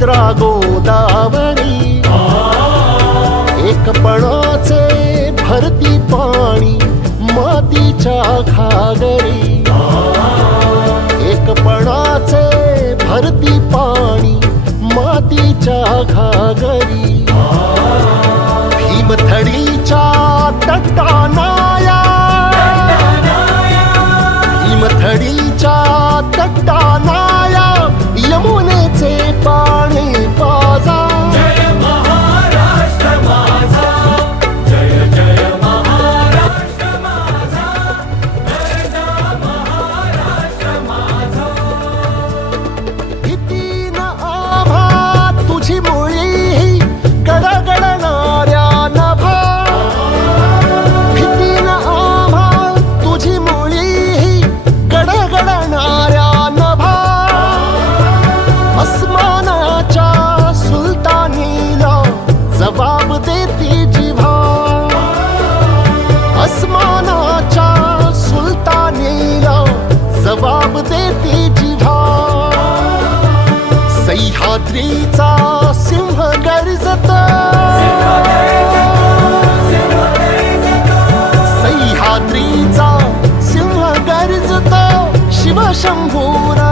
भद्रा गोदावरी एकपणाचे भरती पाणी मातीच्या घागरी एकपणाचे भरती पाणी मातीच्या घागरी भीमथडीच्या तटानाया भीमथडीच्या तटानाया यमुनेचे पाणी पाजा जय महाराष्ट्र माझा जय जय महाराष्ट्र माझा गरजा महाराष्ट्र माझा भीतीन आभा तुझी मुळी गडगडणाऱ्या नभा भीतीन आभा तुझी मुळी गडगडणाऱ्या नभा अस्मानाच्या सुलतानीला जबाब देती जिव्हा अस्मानाच्या सुलतानीला जबाब देती जिव्हा सह्याद्रीचा सिंह गर्जतो सह्याद्रीचा सिंह गर्जतो शिवशंभूरा